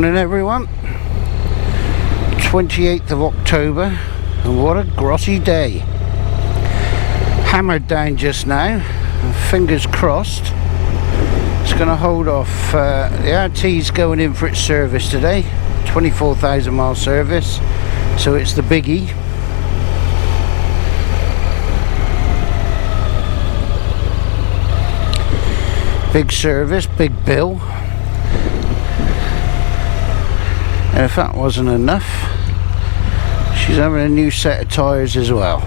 Morning everyone, 28th of October, and what a grotty day. Hammered down just now, fingers crossed it's going to hold off. The RT's going in for its service today, 24,000 mile service, so it's the biggie. Big service, big bill. And if that wasn't enough, she's having a new set of tyres as well.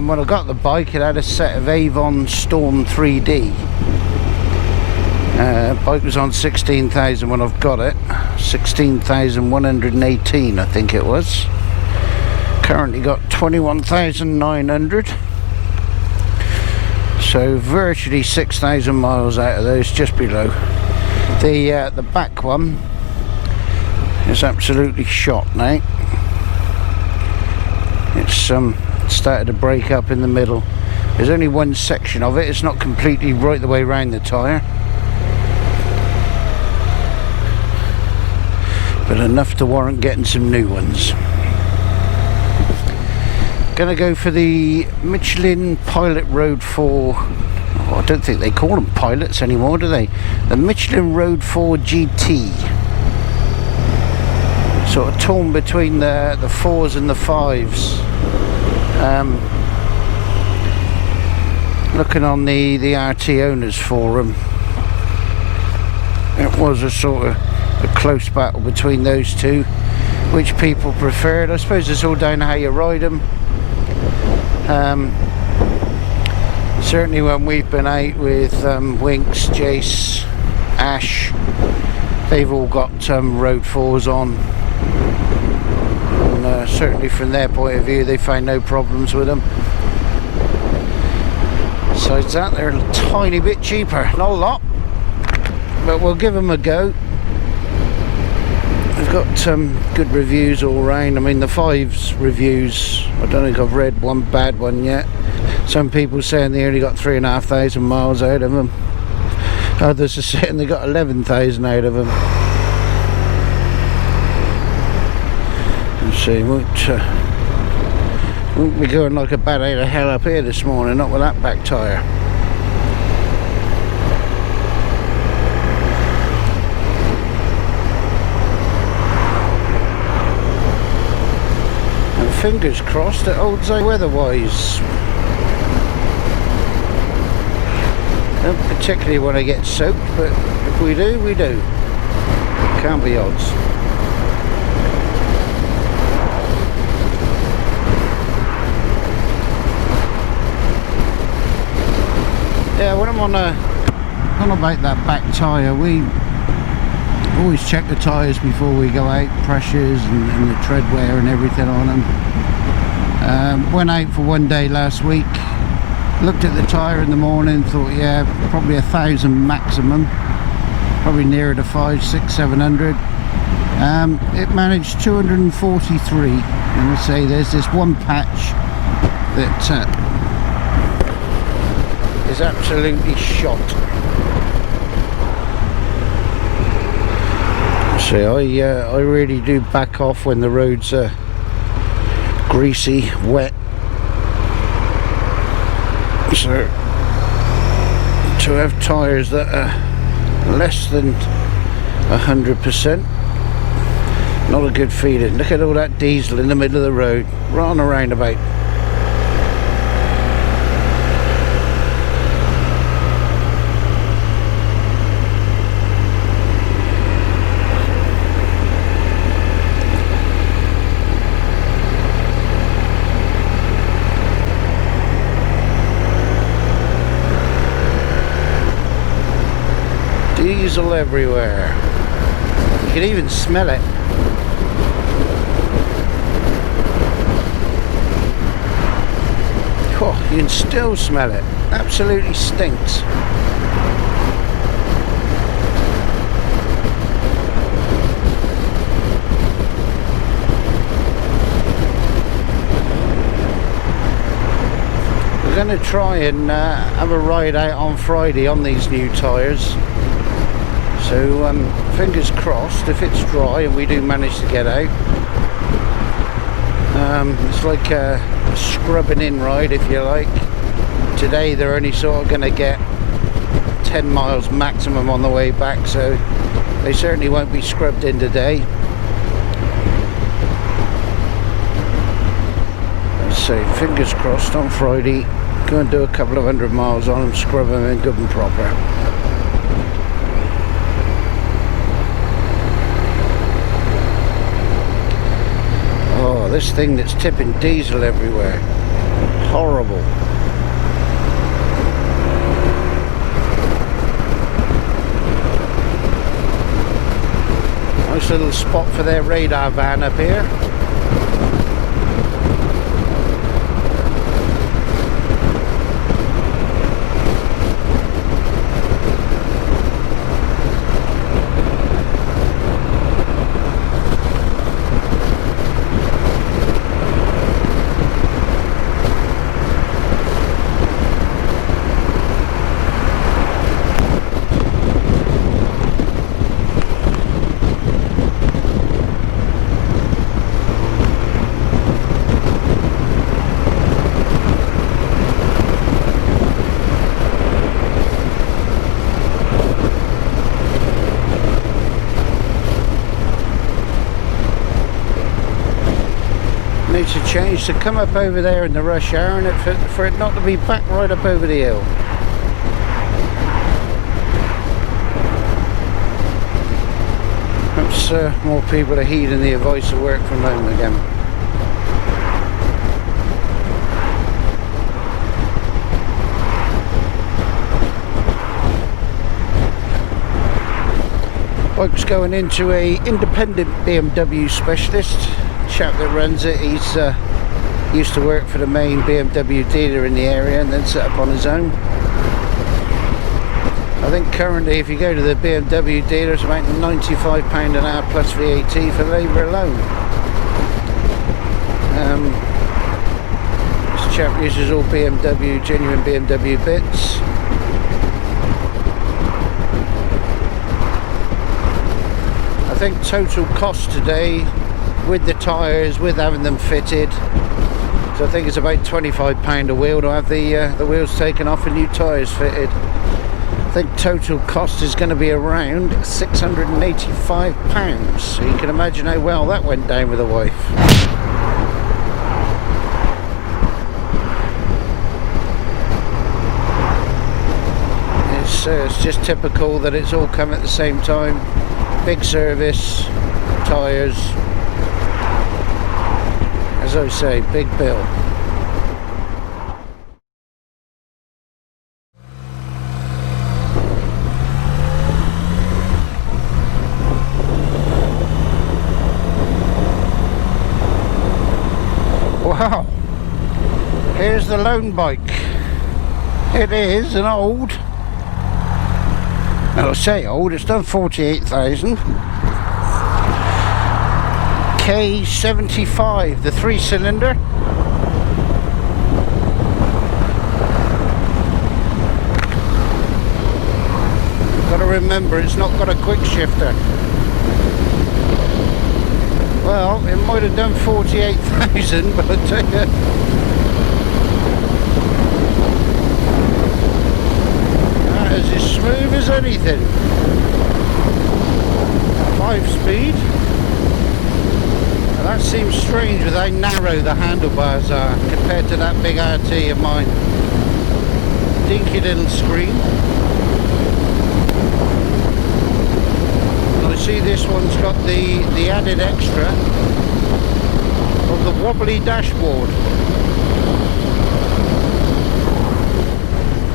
When I got the bike, it had a set of Avon Storm 3D. Bike was on 16,000 when I've got it, 16,118 I think it was. Currently got 21,900, so virtually 6,000 miles out of those, just below. The back one is absolutely shot now. It's started to break up in the middle. There's only one section of it, it's not completely right the way around the tyre, but enough to warrant getting some new ones. Gonna go for the Michelin Pilot Road 4. Oh, I don't think they call them pilots anymore, do they? The Michelin Road 4 GT. Sort of torn between the 4s and the 5s. Looking on the RT owners forum, it was a sort of a close battle between those two, which people preferred. I suppose it's all down to how you ride them. Certainly when we've been out with Winks, Jace, Ash, they've all got Road 4s on, and certainly from their point of view they find no problems with them. Besides that, they're a tiny bit cheaper, not a lot, but we'll give them a go. I've got good reviews all round. I mean, the 5's reviews, I don't think I've read one bad one yet. Some people saying they only got 3,500 miles out of them. Others are saying they got 11,000 out of them. Let's see, won't be going like a bat out of hell up here this morning, not with that back tyre. Fingers crossed it holds out weather-wise. Don't particularly want to get soaked, but if we do, we do. Can't be odds. Yeah, when I'm on about that back tyre, we always check the tyres before we go out, pressures and the tread wear and everything on them. Went out for one day last week, looked at the tyre in the morning, thought yeah, probably 1,000 maximum, probably nearer to 500, 600, 700. It managed 243, and I say there's this one patch that is absolutely shot. See, I really do back off when the roads are greasy, wet. So to have tyres that are less than 100%, not a good feeling. Look at all that diesel in the middle of the road, right on a roundabout. Diesel everywhere. You can even smell it. Oh, you can still smell it. Absolutely stinks. going to try and have a ride out on Friday on these new tyres. So fingers crossed, if it's dry and we do manage to get out. It's like a scrubbing in ride, if you like. Today they're only sort of going to get 10 miles maximum on the way back, so they certainly won't be scrubbed in today. So fingers crossed on Friday, go and do a couple of 100 miles on them, scrub them in good and proper. Oh, this thing that's tipping diesel everywhere, horrible. Nice little spot for their radar van up here. To change to come up over there in the rush hour, and for it not to be back right up over the hill. Perhaps more people are heeding the advice to work from home again. Bike's going into a independent BMW specialist. Chap that runs it, he's used to work for the main BMW dealer in the area and then set up on his own. I think currently if you go to the BMW dealer it's about £95 an hour plus VAT for labour alone. This chap uses all BMW, genuine BMW bits. I think total cost today with the tyres, with having them fitted, so I think it's about £25 a wheel to have the wheels taken off and new tyres fitted. I think total cost is going to be around £685, so you can imagine how well that went down with the wife. It's just typical that it's all come at the same time. Big service, tyres. As I say, big bill. Wow, here's the loan bike. It is an old, I'll say old, it's done 48,000. K75, the 3-cylinder. Got to remember, it's not got a quick shifter. Well, it might have done 48,000, but I tell you, that is as smooth as anything. 5-speed. That seems strange with how narrow the handlebars are compared to that big RT of mine. Dinky little screen. And I see this one's got the added extra of the wobbly dashboard.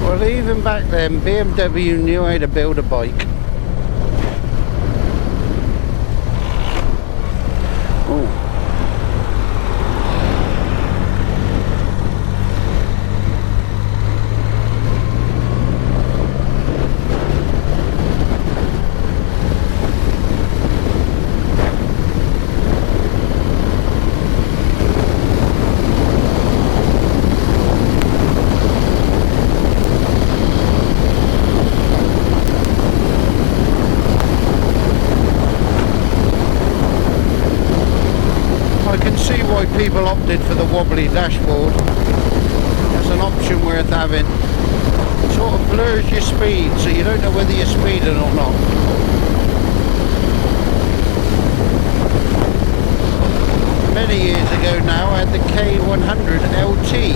Well, even back then, BMW knew how to build a bike. why people opted for the wobbly dashboard. It's an option worth having. It sort of blurs your speed, so you don't know whether you're speeding or not. Many years ago now, I had the K100RT.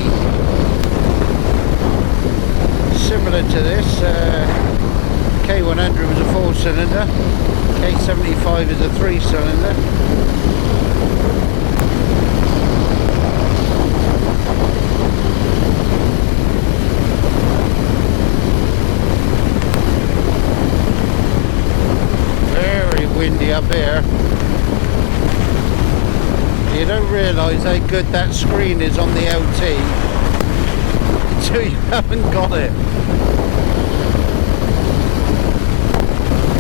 Similar to this, K100 was a 4-cylinder, K75 is a 3-cylinder. Very windy up here. You don't realise how good that screen is on the LT until you haven't got it.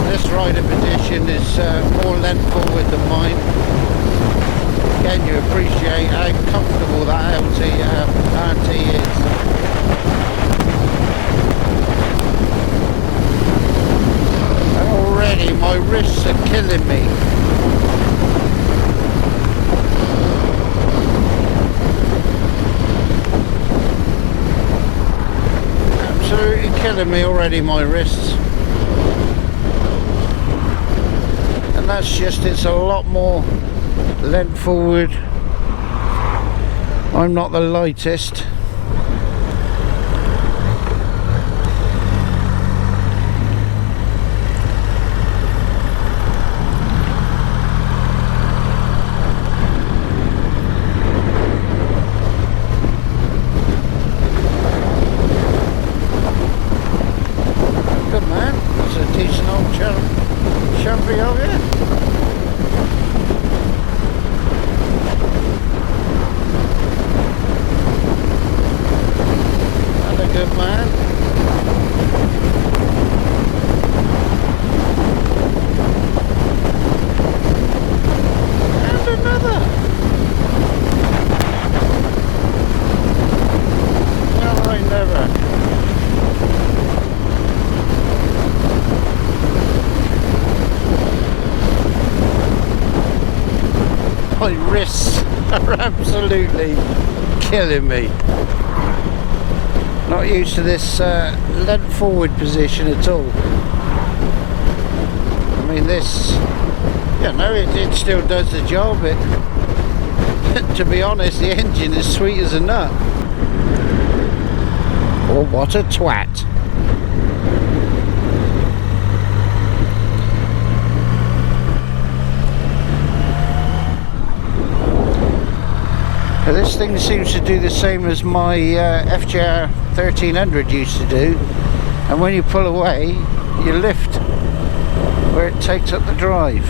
This rider position is more length forward than mine. Again, you appreciate how comfortable that RT is. And already my wrists are killing me. Absolutely killing me already, my wrists. And that's just, it's a lot more length forward. I'm not the lightest. Champy over here. That's a good man. And another. No, I never. My wrists are absolutely killing me. Not used to this length forward position at all. I mean, this, you know, it still does the job. To be honest, the engine is sweet as a nut. Oh, what a twat. This thing seems to do the same as my FJR 1300 used to do, and when you pull away you lift where it takes up the drive.